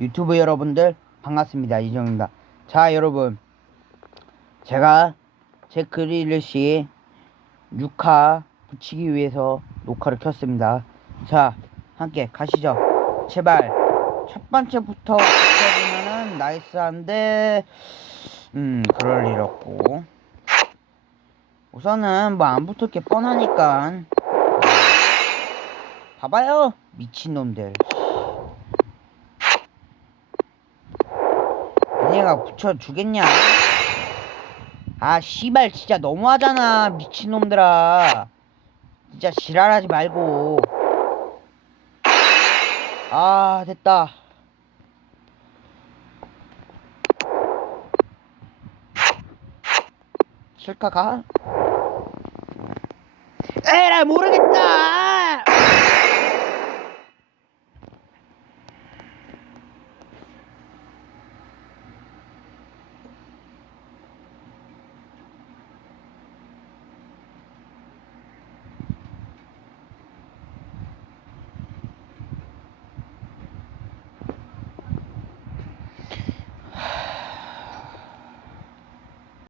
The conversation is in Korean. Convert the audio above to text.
유튜브 여러분들 반갑습니다. 이정입니다. 자 여러분. 제가 제 그릴시 6화 붙이기 위해서 녹화를 켰습니다. 자 함께 가시죠. 제발. 첫 번째부터 붙여주면은 나이스한데 음 그럴 일 없고. 우선은 뭐 안 붙을 게 뻔하니까. 봐봐요 미친놈들 얘가 붙여주겠냐? 아 씨발 진짜 너무하잖아 미친놈들아. 진짜 지랄하지 말고. 아 됐다. 실카 가? 에라 모르겠다